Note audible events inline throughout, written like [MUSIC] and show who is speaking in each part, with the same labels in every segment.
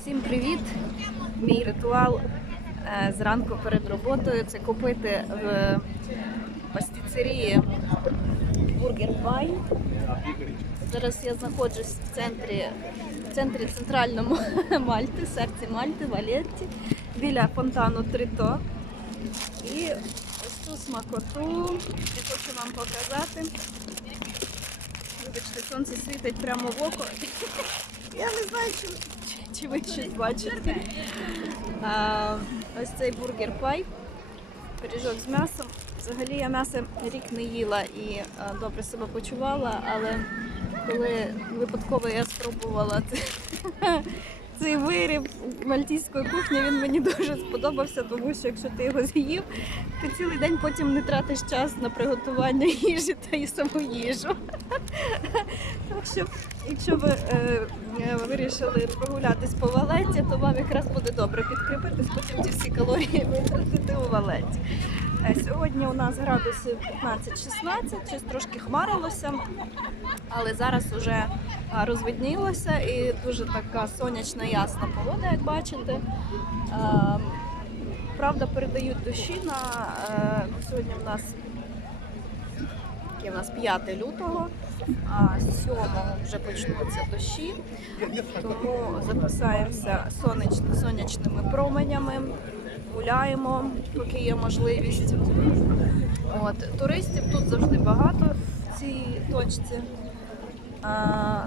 Speaker 1: Всім привіт! Мій ритуал е, зранку перед роботою це купити в пастицерії бургер Пай. Зараз я знаходжусь в центрі, в центрі центральному [LAUGHS] Мальти, серці Мальти, Валетті, біля фонтану Трито. І ось цю смакоту я хочу вам показати. Вибачте, сонце світить прямо в око. [LAUGHS] Я не знаю, чи, чи, чи ви щось бачите. А, ось цей бургер пай, пиріжок з м'ясом. Взагалі я м'ясо рік не їла і а, добре себе почувала, але коли випадково я спробувала цей, [LAUGHS] цей виріб мальтійської кухні, він мені дуже сподобався, тому що якщо ти його з'їв, ти цілий день потім не тратиш час на приготування [LAUGHS] їжі та і саму їжу. Так що, якщо ви е, е, вирішили прогулятись по Валеті, то вам якраз буде добре підкріпитись, потім ті всі калорії витратити у Валеті. Е, Сьогодні у нас градусів 15-16, щось трошки хмарилося, але зараз вже розвиднілося і дуже така сонячна, ясна погода, як бачите. Е, Правда, передають дощі на е, сьогодні в нас яке в нас 5 лютого, а 7 вже почнуться дощі, тому запасаємося сонеч, сонячними променями, гуляємо, поки є можливість. От, туристів тут завжди багато в цій точці. А,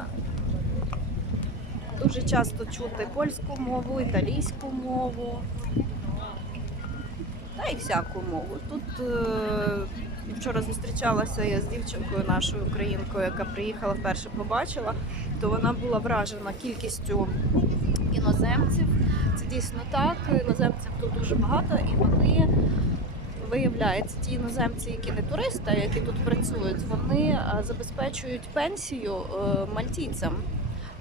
Speaker 1: дуже часто чути польську мову, італійську мову та й всяку мову. Тут е, вчора зустрічалася я з дівчинкою нашою українкою, яка приїхала вперше побачила, то вона була вражена кількістю іноземців. Це дійсно так. Іноземців тут дуже багато, і вони виявляється, ті іноземці, які не туристи, а які тут працюють, вони е, забезпечують пенсію е, мальтійцям.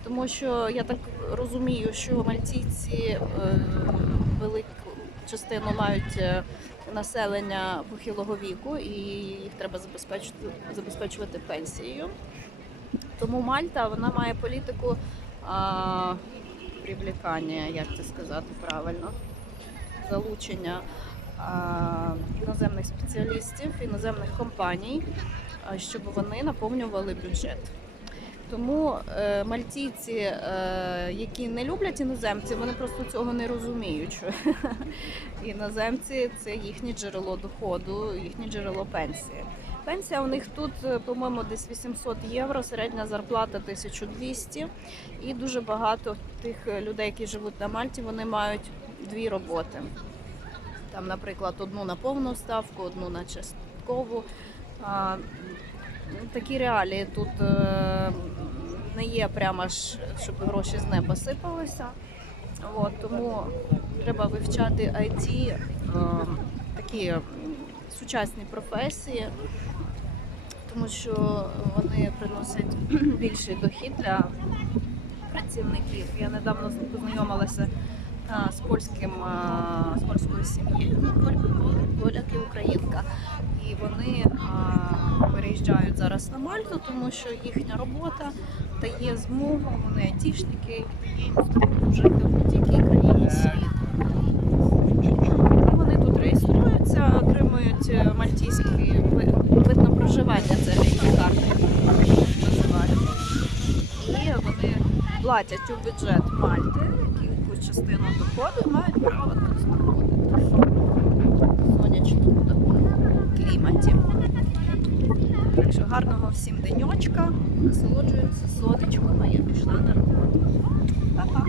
Speaker 1: Тому що я так розумію, що мальтійці е, велику частину мають е, населення похилого віку, і їх треба забезпечувати, забезпечувати пенсією. Тому Мальта вона має політику а, привлікання, як це сказати правильно, залучення а, іноземних спеціалістів, іноземних компаній, щоб вони наповнювали бюджет. Тому е, мальтійці, е, які не люблять іноземців, вони просто цього не розуміють. [LAUGHS] Іноземці це їхнє джерело доходу, їхнє джерело пенсії. Пенсія у них тут, е, по-моєму, десь 800 євро, середня зарплата 1200. І дуже багато тих е, людей, які живуть на Мальті, вони мають дві роботи. Там, наприклад, одну на повну ставку, одну на часткову. Ну, Такі реалії тут е, не є прямо ж, щоб гроші з неба сипалися. От, тому треба вивчати IT, е, такі сучасні професії, тому що вони приносять [CLEARS THROAT] більший дохід для працівників. Я недавно познайомилася з польським з польською сім'єю, поль- поляк і українка. І вони а, зараз на Мальту, тому що їхня робота дає змогу, вони айтішники, їм жити в будь-якій країні світу. Вони тут реєструються, отримують е, мальтійський вид на проживання, це карти називають. І вони платять у бюджет Мальти, якусь частину доходу мають право тут знаходитися в сонячному такому кліматі. Так що гарного всім денечка, насолоджуємося сонечком, а я пішла на роботу. Па-па!